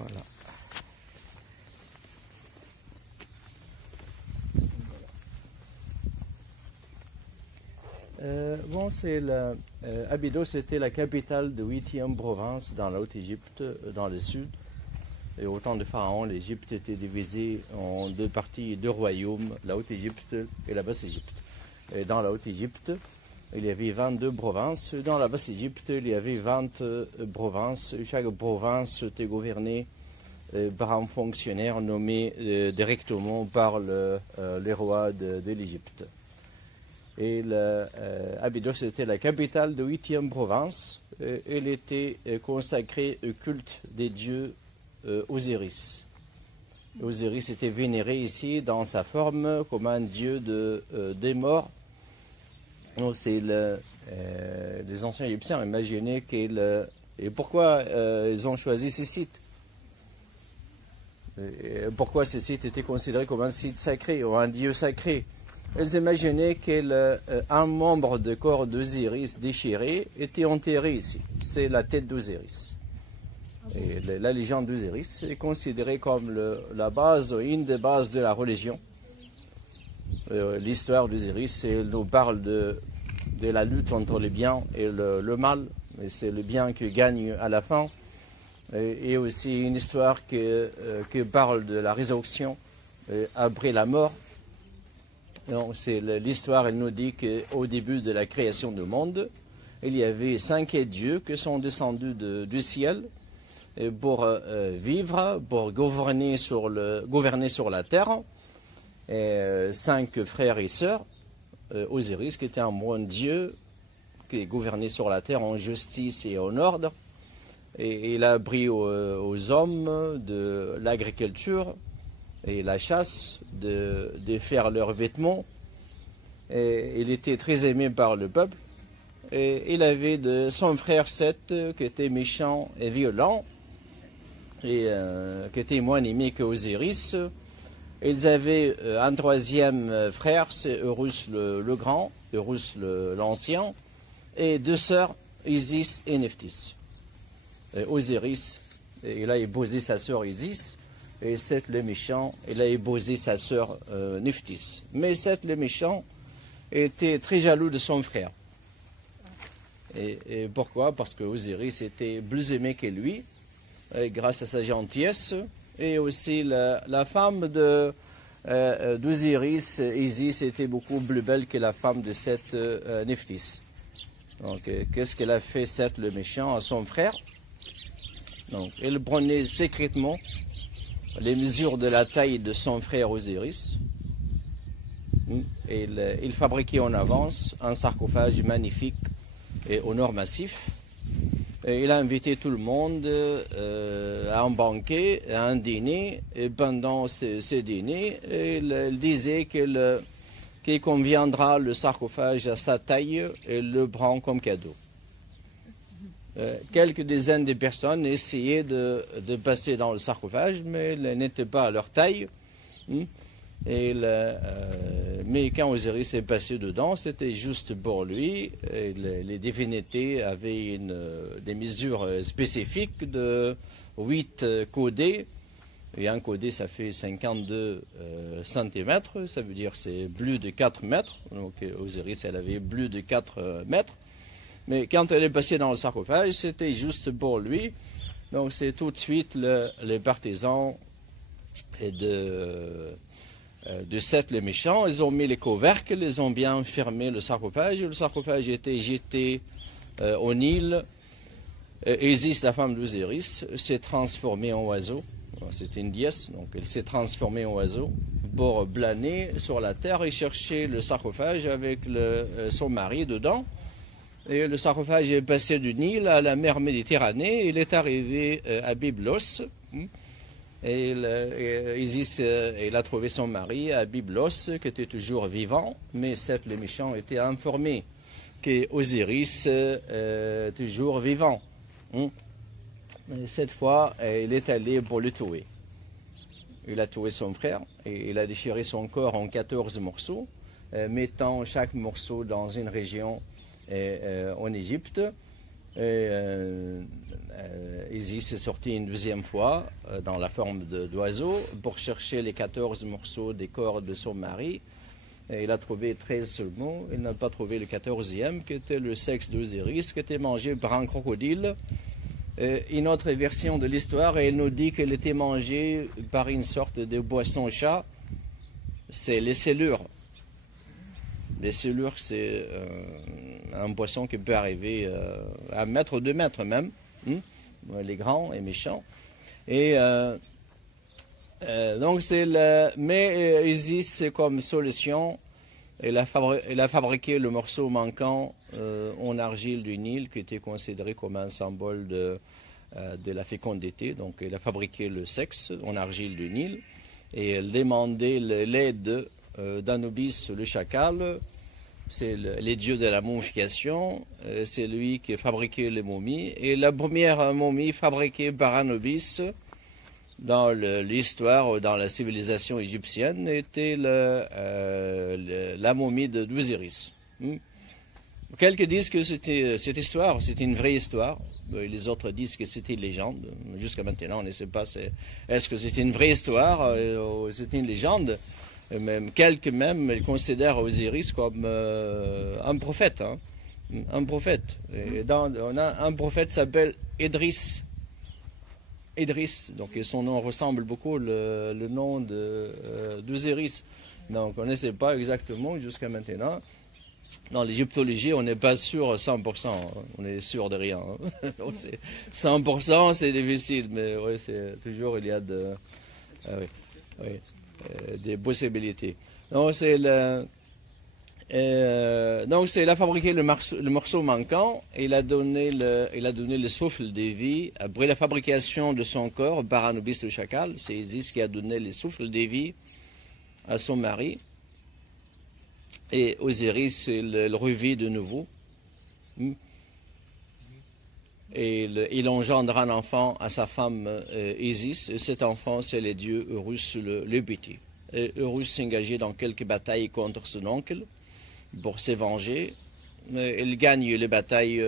Voilà. Abydos était la capitale de 8e province dans la Haute-Égypte, dans le sud. Et au temps de Pharaon, l'Égypte était divisée en deux parties, deux royaumes, la Haute-Égypte et la Basse-Égypte. Et dans la Haute-Égypte, il y avait 22 provinces. Dans la Basse-Égypte, il y avait 20 provinces. Chaque province était gouvernée par un fonctionnaire nommé directement par les rois de l'Égypte. Et Abydos était la capitale de 8e province. Elle était consacrée au culte des dieux Osiris. Osiris était vénéré ici dans sa forme comme un dieu des morts. C'est les anciens Égyptiens imaginaient et pourquoi ils ont choisi ces sites. Pourquoi ces sites étaient considérés comme un site sacré ou un dieu sacré. Ils imaginaient qu'un membre du corps d'Osiris déchiré était enterré ici. C'est la tête d'Osiris. Et la légende d'Osiris est considérée comme la base, une des bases de la religion. L'histoire d'Osiris nous parle de la lutte entre le bien et le mal. Et c'est le bien qui gagne à la fin. Et aussi une histoire qui parle de la résurrection après la mort. C'est l'histoire, elle nous dit qu'au début de la création du monde, il y avait 5 dieux qui sont descendus du ciel pour vivre, pour gouverner sur la terre. Et 5 frères et sœurs, Osiris, qui était un bon dieu, qui gouvernait sur la terre en justice et en ordre. Et il a appris aux hommes de l'agriculture et la chasse, de faire leurs vêtements. Et il était très aimé par le peuple. Et il avait son frère Seth, qui était méchant et violent, et qui était moins aimé qu'Osiris. Ils avaient un troisième frère, c'est Horus le Grand, Horus l'Ancien, et 2 sœurs, Isis et Nephthys. Osiris, il a épousé sa sœur Isis, et Seth le méchant, il a épousé sa sœur Nephthys. Mais Seth le méchant était très jaloux de son frère. Et pourquoi? Parce que Osiris était plus aimé que lui, grâce à sa gentillesse, et aussi la femme d'Osiris, Isis, était beaucoup plus belle que la femme de Seth, Nephthys. Donc, qu'est-ce qu'elle a fait, Seth le méchant, à son frère? Donc, elle prenait secrètement les mesures de la taille de son frère Osiris. Et il fabriquait en avance un sarcophage magnifique et aux or massif. Et il a invité tout le monde à un banquet, à un dîner. Et pendant ce dîner, il disait qu'il conviendra le sarcophage à sa taille et le prend comme cadeau. Quelques dizaines de personnes essayaient de passer dans le sarcophage, mais elles n'étaient pas à leur taille. Mais quand Osiris est passé dedans, c'était juste pour lui. Et les divinités avaient des mesures spécifiques de 8 codés. Et un codé, ça fait 52 centimètres, ça veut dire c'est plus de 4 mètres. Donc Osiris, elle avait plus de 4 mètres. Mais quand elle est passée dans le sarcophage, c'était juste pour lui. Donc c'est tout de suite les partisans de Seth le méchant. Ils ont mis les couvercles, ils ont bien fermé le sarcophage. Le sarcophage était jeté au Nil. Isis, la femme d'Osiris, s'est transformée en oiseau. C'est une déesse, donc elle s'est transformée en oiseau pour planer sur la terre et chercher le sarcophage avec son mari dedans. Et le sarcophage est passé du Nil à la mer Méditerranée. Il est arrivé à Byblos. Et Isis, il a trouvé son mari à Byblos, qui était toujours vivant. Mais Seth le méchant était informé qu'Osiris est toujours vivant. Et cette fois, il est allé pour le tuer. Il a tué son frère et il a déchiré son corps en 14 morceaux, mettant chaque morceau dans une région en Égypte. Isis est sorti une deuxième fois dans la forme d'oiseau pour chercher les 14 morceaux des corps de son mari. Et il a trouvé 13 seulement. Il n'a pas trouvé le 14e, qui était le sexe d'Osiris, qui était mangé par un crocodile. Une autre version de l'histoire, elle nous dit qu'elle était mangée par une sorte de boisson-chat. C'est les cellures. Les cellures, c'est un poisson qui peut arriver à 1 mètre, 2 mètres même. Les grands et méchants. Et donc mais Isis, comme solution, elle a fabriqué le morceau manquant en argile du Nil, qui était considéré comme un symbole de la fécondité. Donc elle a fabriqué le sexe en argile du Nil et elle demandait l'aide d'Anubis le chacal. C'est les dieux de la momification, c'est lui qui a fabriqué les momies. Et la première momie fabriquée par Anubis dans l'histoire, dans la civilisation égyptienne, était la momie d'Osiris. Quelques disent que cette histoire, c'est une vraie histoire. Les autres disent que c'était une légende. Jusqu'à maintenant, on ne sait pas est-ce que c'est une vraie histoire ou c'est une légende. Même, quelques même considèrent Osiris comme un prophète. Hein, un prophète. Et on a un prophète qui s'appelle Idris. Idris, donc son nom ressemble beaucoup le nom d'Osiris. Donc on ne sait pas exactement jusqu'à maintenant. Dans l'égyptologie, on n'est pas sûr à 100%. On est sûr de rien. 100%, c'est difficile, mais ouais, toujours il y a des possibilités. Donc elle a fabriqué le morceau manquant. Il a donné le souffle de vie. Après la fabrication de son corps par Anubis le chacal, c'est Isis qui a donné le souffle de vie à son mari. Et Osiris, il revit de nouveau. Et il engendre un enfant à sa femme Isis. Et cet enfant, c'est le dieu Horus le Petit. Horus s'engageait dans quelques batailles contre son oncle pour se venger. Il gagne les batailles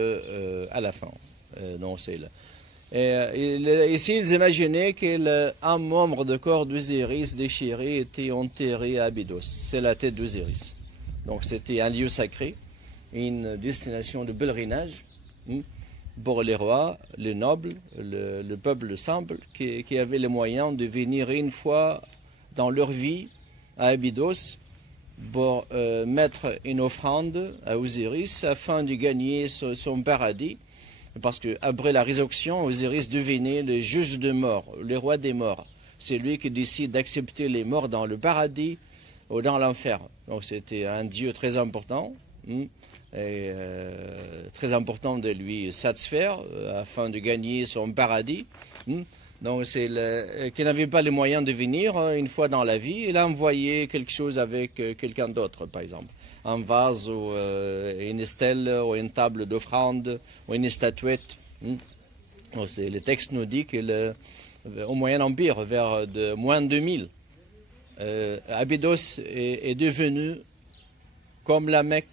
à la fin. Ici, ils imaginaient qu'un membre de corps d'Osiris déchiré était enterré à Abydos. C'est la tête d'Osiris. Donc c'était un lieu sacré, une destination de pèlerinage pour les rois, les nobles, le peuple simple qui avait les moyens de venir une fois dans leur vie à Abydos pour mettre une offrande à Osiris afin de gagner son paradis. Parce qu'après la résurrection, Osiris devenait le juge de mort, le roi des morts. C'est lui qui décide d'accepter les morts dans le paradis ou dans l'enfer. Donc c'était un dieu très important, et très important de lui satisfaire afin de gagner son paradis. Donc c'est qui n'avait pas les moyens de venir une fois dans la vie, il a envoyé quelque chose avec quelqu'un d'autre, par exemple. Un vase ou une stèle ou une table d'offrande ou une statuette. Le texte nous dit qu'au Moyen Empire, vers moins de 2000, Abydos est devenu comme la Mecque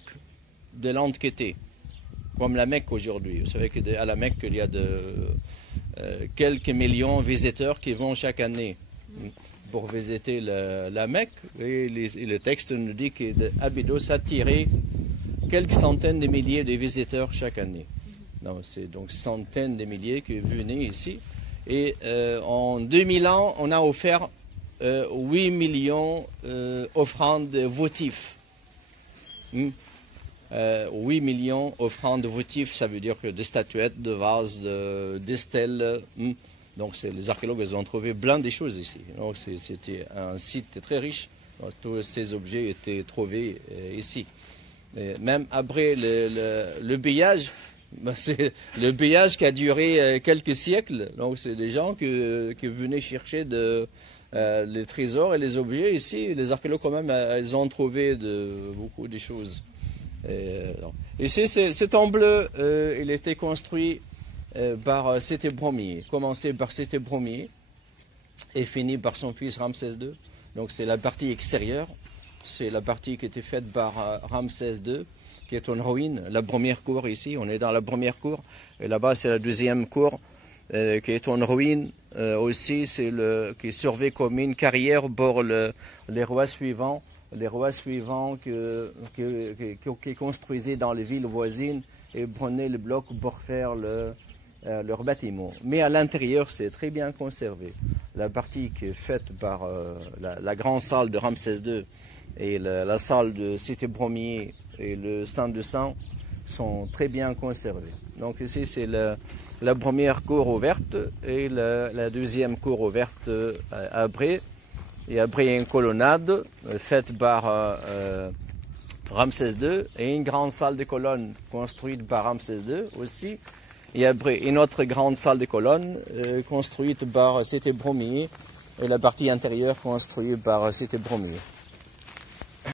de l'Antiquité, comme la Mecque aujourd'hui. Vous savez qu'à la Mecque, il y a quelques millions de visiteurs qui vont chaque année pour visiter la Mecque. Et le texte nous dit qu'Abydos attirait quelques centaines de milliers de visiteurs chaque année. C'est donc centaines de milliers qui venaient ici. Et en 2000 ans, on a offert 8 millions offrandes votives. 8 millions offrandes votives, ça veut dire que des statuettes, des vases, des stèles. Donc les archéologues ils ont trouvé plein de choses ici. Donc c'était un site très riche. Donc, tous ces objets étaient trouvés ici. Et même après le pillage, c'est le pillage qui a duré quelques siècles. Donc c'est des gens qui venaient chercher les trésors et les objets ici. Les archéologues quand même, ils ont trouvé beaucoup de choses. Ici, ce temple, il était construit par Sété Ier, commencé par Sété Ier et fini par son fils Ramsès II. Donc c'est la partie extérieure, c'est la partie qui était faite par Ramsès II. qui est en ruine. La première cour ici, on est dans la première cour. Et là-bas, c'est la deuxième cour qui est en ruine. Aussi, c'est qui servait comme une carrière pour les rois suivants. Les rois suivants qui construisaient dans les villes voisines et prenaient le bloc pour faire leur bâtiment. Mais à l'intérieur, c'est très bien conservé. La partie qui est faite par la grande salle de Ramsès II et la salle de Cité Premier et le stand de sang sont très bien conservés. Donc ici, c'est la première cour ouverte et la deuxième cour ouverte après. Et après une colonnade faite par Ramsès II et une grande salle de colonnes construite par Ramsès II aussi. Et après une autre grande salle de colonnes construite par Cité Premier et la partie intérieure construite par Cité Premier.